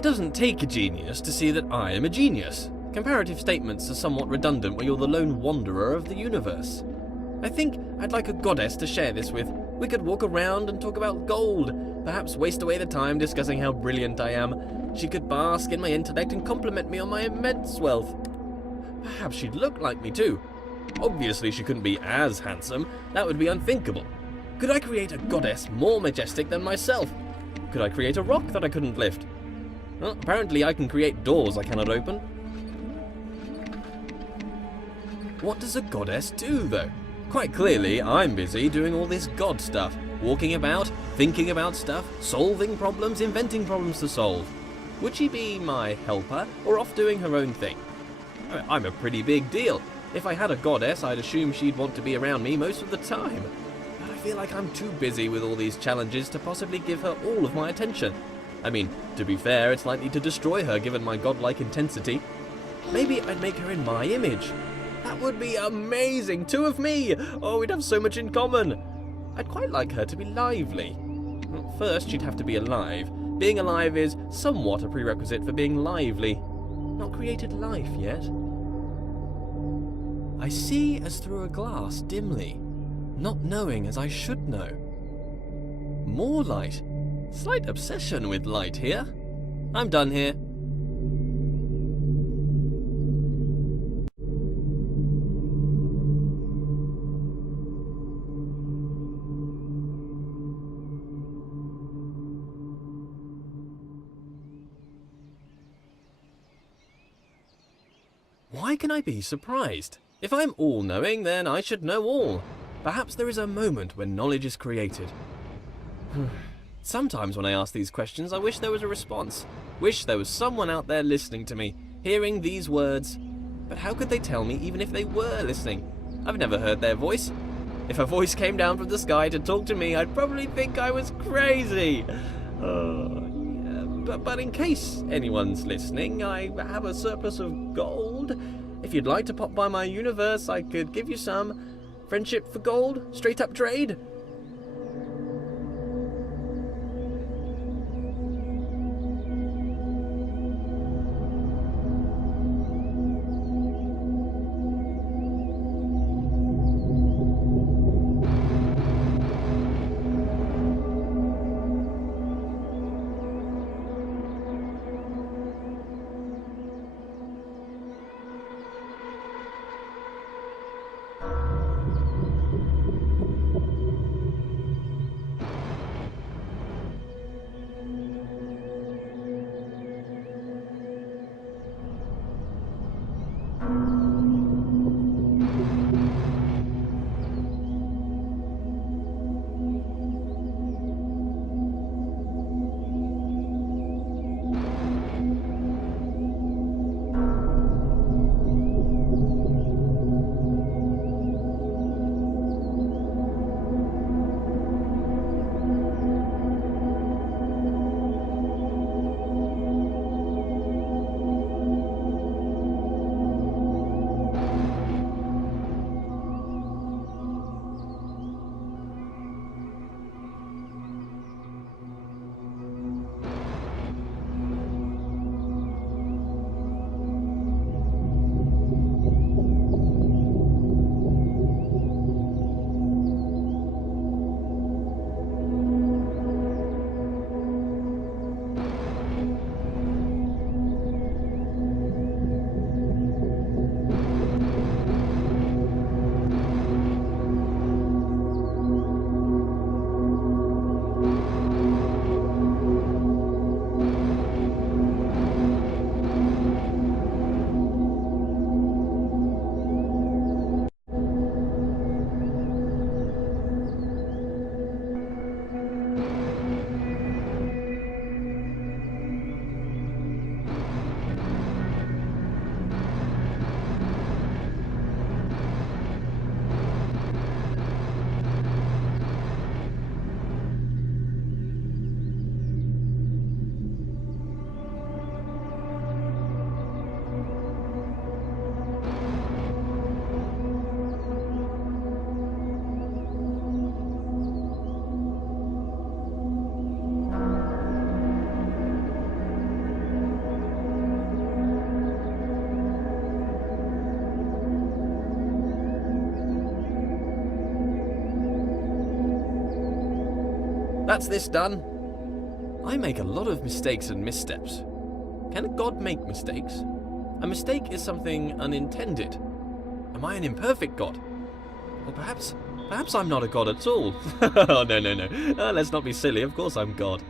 It doesn't take a genius to see that I am a genius. Comparative statements are somewhat redundant when you're the lone wanderer of the universe. I think I'd like a goddess to share this with. We could walk around and talk about gold, perhaps waste away the time discussing how brilliant I am. She could bask in my intellect and compliment me on my immense wealth. Perhaps she'd look like me too. Obviously she couldn't be as handsome, that would be unthinkable. Could I create a goddess more majestic than myself? Could I create a rock that I couldn't lift? Well, apparently I can create doors I cannot open. What does a goddess do, though? Quite clearly, I'm busy doing all this god stuff. Walking about, thinking about stuff, solving problems, inventing problems to solve. Would she be my helper, or off doing her own thing? I'm a pretty big deal. If I had a goddess, I'd assume she'd want to be around me most of the time. But I feel like I'm too busy with all these challenges to possibly give her all of my attention. I mean, to be fair, it's likely to destroy her given my godlike intensity. Maybe I'd make her in my image. That would be amazing! 2 of me! Oh, we'd have so much in common! I'd quite like her to be lively. Well, first, she'd have to be alive. Being alive is somewhat a prerequisite for being lively. Not created life yet. I see as through a glass dimly, not knowing as I should know. More light. Slight obsession with light here. I'm done here. Why can I be surprised? If I'm all-knowing, then I should know all. Perhaps there is a moment when knowledge is created. Sometimes when I ask these questions, I wish there was a response. Wish there was someone out there listening to me, hearing these words. But how could they tell me even if they were listening? I've never heard their voice. If a voice came down from the sky to talk to me, I'd probably think I was crazy. But in case anyone's listening, I have a surplus of gold. If you'd like to pop by my universe, I could give you some. Friendship for gold? Straight up trade? That's this done. I make a lot of mistakes and missteps. Can a god make mistakes? A mistake is something unintended. Am I an imperfect god? Or perhaps I'm not a god at all. Oh, no. Let's not be silly. Of course I'm God.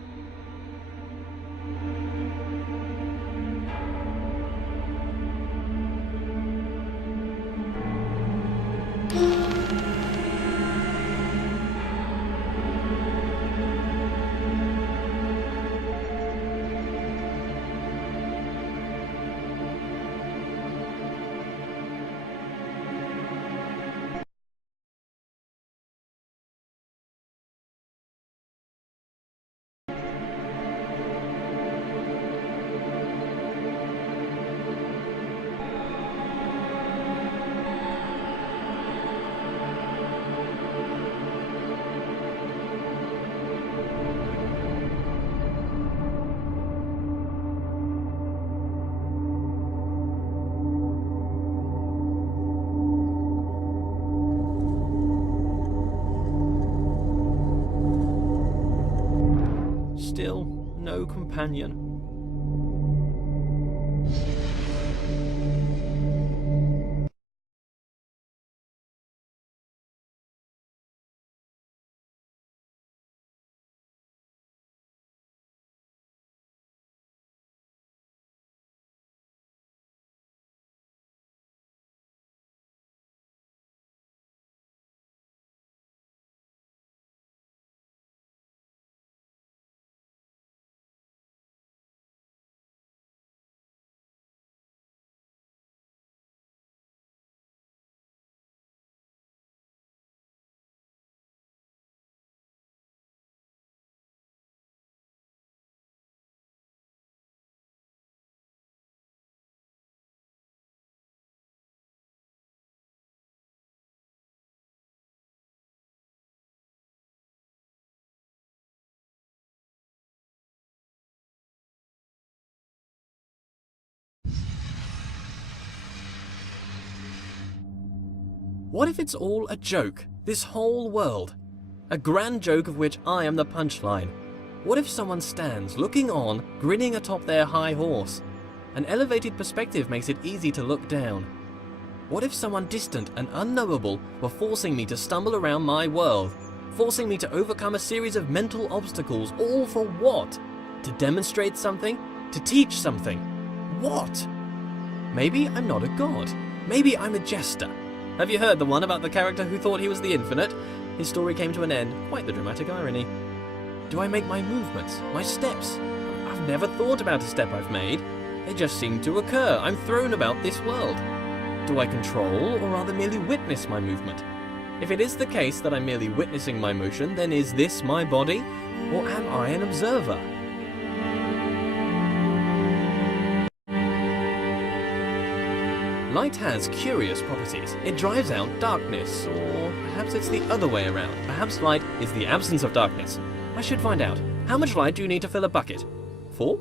Still, no companion. What if it's all a joke? This whole world? A grand joke of which I am the punchline. What if someone stands, looking on, grinning atop their high horse? An elevated perspective makes it easy to look down. What if someone distant and unknowable were forcing me to stumble around my world? Forcing me to overcome a series of mental obstacles, all for what? To demonstrate something? To teach something? What? Maybe I'm not a god. Maybe I'm a jester. Have you heard the one about the character who thought he was the infinite? His story came to an end. Quite the dramatic irony. Do I make my movements, my steps? I've never thought about a step I've made. They just seem to occur. I'm thrown about this world. Do I control or rather merely witness my movement? If it is the case that I'm merely witnessing my motion, then is this my body? Or am I an observer? Light has curious properties. It drives out darkness, or perhaps it's the other way around. Perhaps light is the absence of darkness. I should find out. How much light do you need to fill a bucket? 4?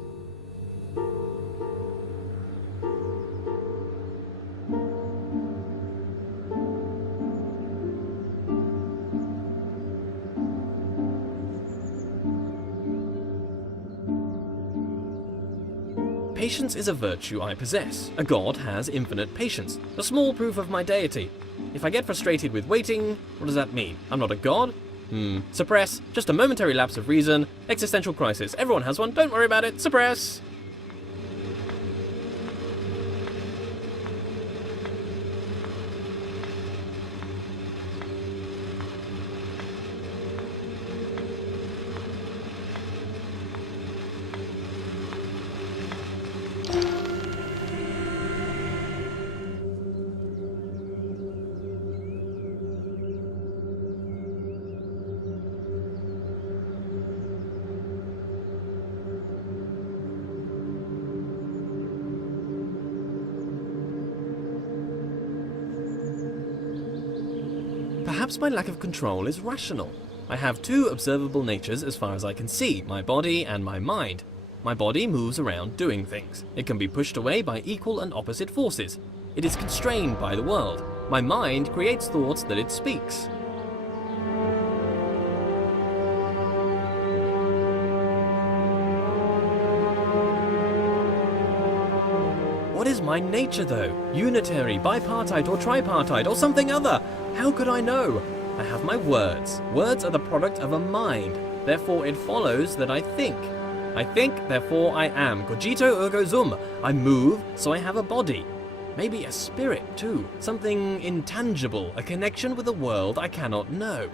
Patience is a virtue I possess. A god has infinite patience. A small proof of my deity. If I get frustrated with waiting, what does that mean? I'm not a god? Suppress. Just a momentary lapse of reason. Existential crisis. Everyone has one. Don't worry about it. Suppress. Perhaps my lack of control is rational. I have two observable natures as far as I can see, my body and my mind. My body moves around doing things. It can be pushed away by equal and opposite forces. It is constrained by the world. My mind creates thoughts that it speaks. my nature though? Unitary, bipartite, or tripartite, or something other? How could I know? I have my words. Words are the product of a mind. Therefore it follows that I think. I think, therefore I am. Cogito ergo sum. I move, so I have a body. Maybe a spirit too. Something intangible, a connection with a world I cannot know.